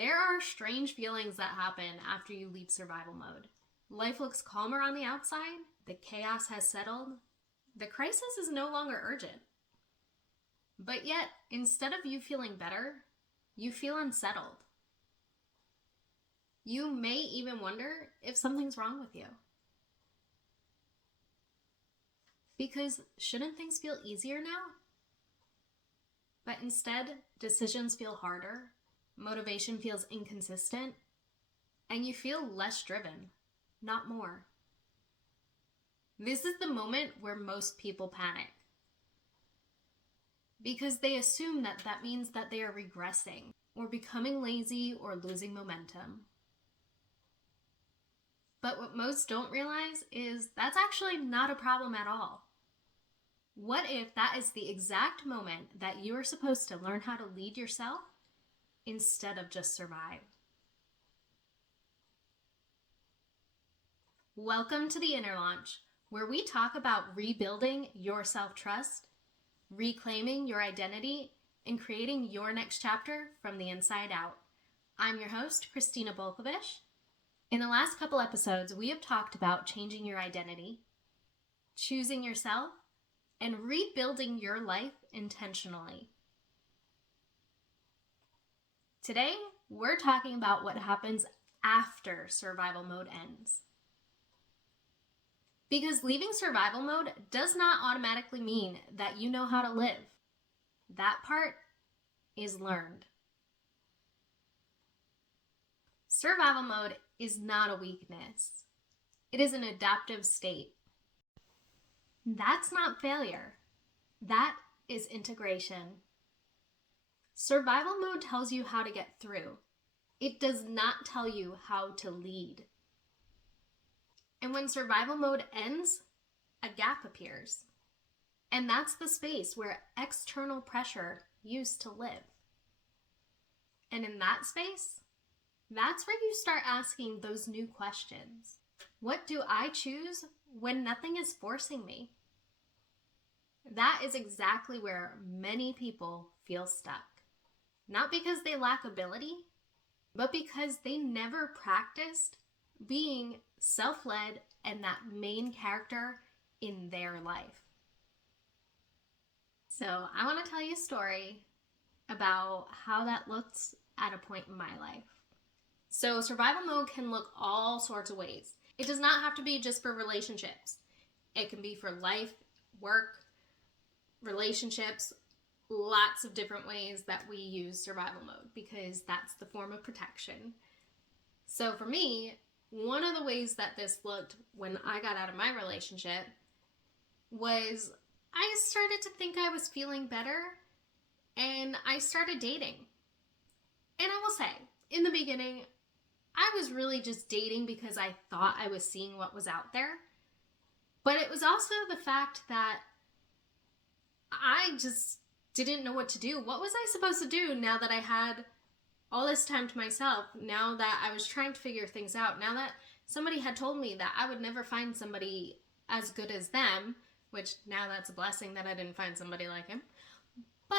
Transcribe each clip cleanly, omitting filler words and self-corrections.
There are strange feelings that happen after you leave survival mode. Life looks calmer on the outside, the chaos has settled, the crisis is no longer urgent. But yet, instead of you feeling better, you feel unsettled. You may even wonder if something's wrong with you. Because shouldn't things feel easier now? But instead, decisions feel harder, motivation feels inconsistent, and you feel less driven, not more. This is the moment where most people panic. Because they assume that that means that they are regressing, or becoming lazy, or losing momentum. But what most don't realize is that's actually not a problem at all. What if that is the exact moment that you are supposed to learn how to lead yourself instead of just survive? Welcome to the Inner Launch, where we talk about rebuilding your self-trust, reclaiming your identity, and creating your next chapter from the inside out. I'm your host, Christina Bolkovich. In the last couple episodes, we have talked about changing your identity, choosing yourself, and rebuilding your life intentionally. Today, we're talking about what happens after survival mode ends. Because leaving survival mode does not automatically mean that you know how to live. That part is learned. Survival mode is not a weakness. It is an adaptive state. That's not failure. That is integration. Survival mode tells you how to get through. It does not tell you how to lead. And when survival mode ends, a gap appears. And that's the space where external pressure used to live. And in that space, that's where you start asking those new questions. What do I choose when nothing is forcing me? That is exactly where many people feel stuck. Not because they lack ability, but because they never practiced being self-led and that main character in their life. So I want to tell you a story about how that looked at a point in my life. So survival mode can look all sorts of ways. It does not have to be just for relationships. It can be for life, work, relationships, lots of different ways that we use survival mode because that's the form of protection. So for me, one of the ways that this looked when I got out of my relationship was I started to think I was feeling better and I started dating. And I will say, in the beginning, I was really just dating because I thought I was seeing what was out there. But it was also the fact that I just didn't know what to do. What was I supposed to do now that I had all this time to myself, now that I was trying to figure things out, now that somebody had told me that I would never find somebody as good as them, which now that's a blessing that I didn't find somebody like him. But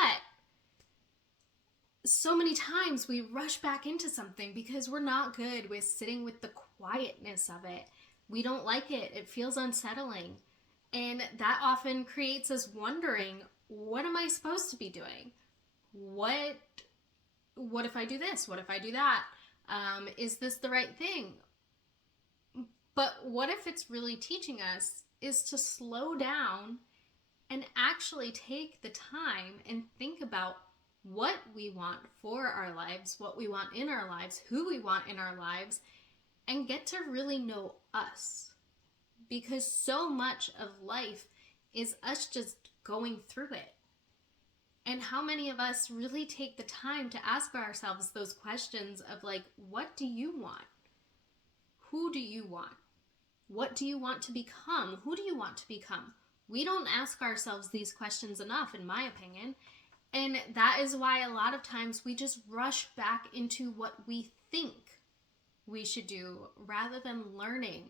so many times we rush back into something because we're not good with sitting with the quietness of it. We don't like it. It feels unsettling. And that often creates us wondering, what am I supposed to be doing? What if I do this? What if I do that? Is this the right thing? But what if it's really teaching us is to slow down and actually take the time and think about what we want for our lives, what we want in our lives, who we want in our lives, and get to really know us. Because so much of life is us just going through it. And how many of us really take the time to ask ourselves those questions of like, what do you want? Who do you want? What do you want to become? Who do you want to become? We don't ask ourselves these questions enough, in my opinion. And that is why a lot of times we just rush back into what we think we should do rather than learning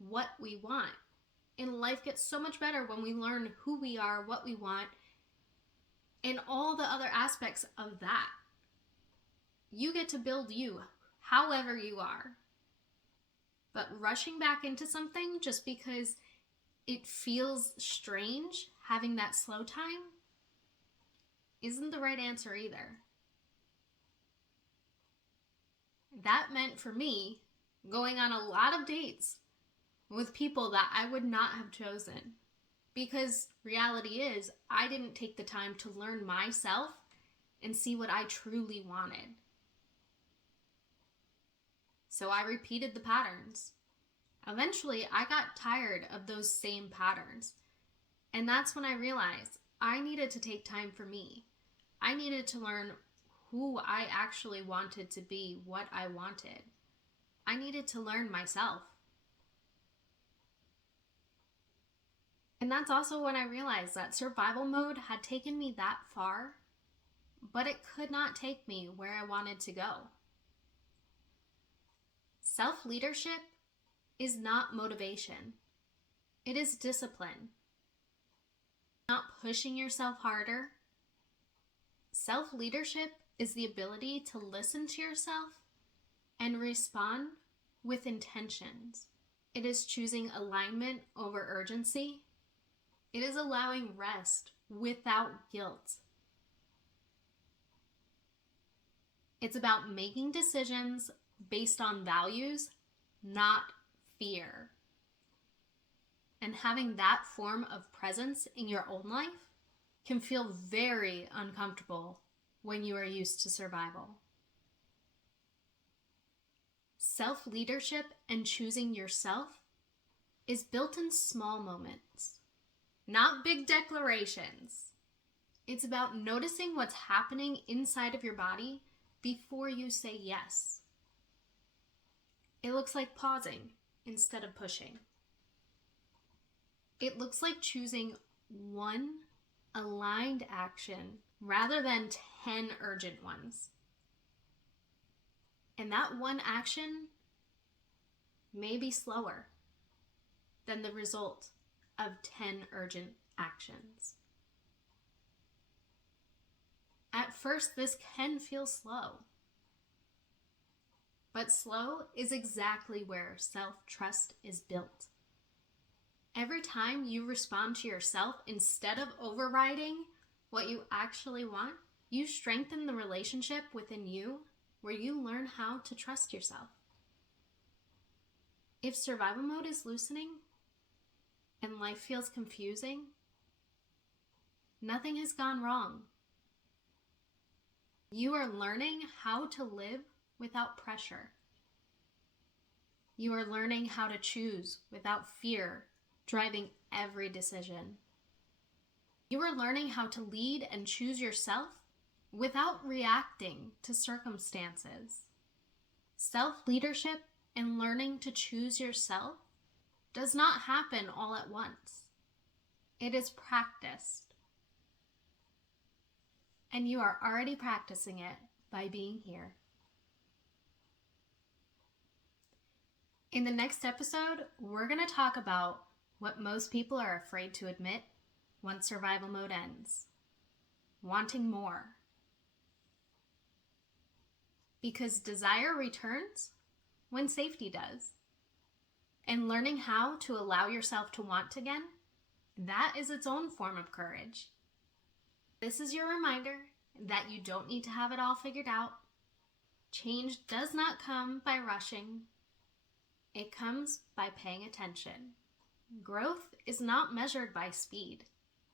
what we want. And life gets so much better when we learn who we are, what we want, and all the other aspects of that. You get to build you, however you are. But rushing back into something just because it feels strange having that slow time isn't the right answer either. That meant for me going on a lot of dates with people that I would not have chosen. Because reality is, I didn't take the time to learn myself and see what I truly wanted. So I repeated the patterns. Eventually, I got tired of those same patterns. And that's when I realized I needed to take time for me. I needed to learn who I actually wanted to be, what I wanted. I needed to learn myself. And that's also when I realized that survival mode had taken me that far, but it could not take me where I wanted to go. Self-leadership is not motivation. It is discipline. Not pushing yourself harder. Self-leadership is the ability to listen to yourself and respond with intentions. It is choosing alignment over urgency. It is allowing rest without guilt. It's about making decisions based on values, not fear. And having that form of presence in your own life can feel very uncomfortable when you are used to survival. Self-leadership and choosing yourself is built in small moments, not big declarations. It's about noticing what's happening inside of your body before you say yes. It looks like pausing instead of pushing. It looks like choosing one aligned action rather than 10 urgent ones. And that one action may be slower than the result of 10 urgent actions. At first, this can feel slow. But slow is exactly where self-trust is built. Every time you respond to yourself instead of overriding what you actually want, you strengthen the relationship within you where you learn how to trust yourself. If survival mode is loosening and life feels confusing, nothing has gone wrong. You are learning how to live without pressure. You are learning how to choose without fear driving every decision. You are learning how to lead and choose yourself without reacting to circumstances. Self-leadership and learning to choose yourself does not happen all at once. It is practiced. And you are already practicing it by being here. In the next episode, we're going to talk about what most people are afraid to admit once survival mode ends. Wanting more. Because desire returns when safety does. And learning how to allow yourself to want again, that is its own form of courage. This is your reminder that you don't need to have it all figured out. Change does not come by rushing. It comes by paying attention. Growth is not measured by speed.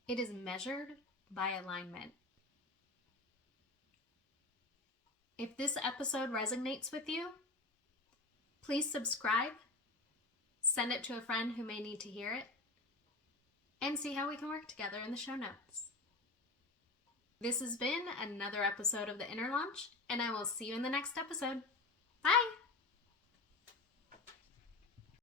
It is measured by alignment. If this episode resonates with you, please subscribe, send it to a friend who may need to hear it, and see how we can work together in the show notes. This has been another episode of The Inner Launch, and I will see you in the next episode.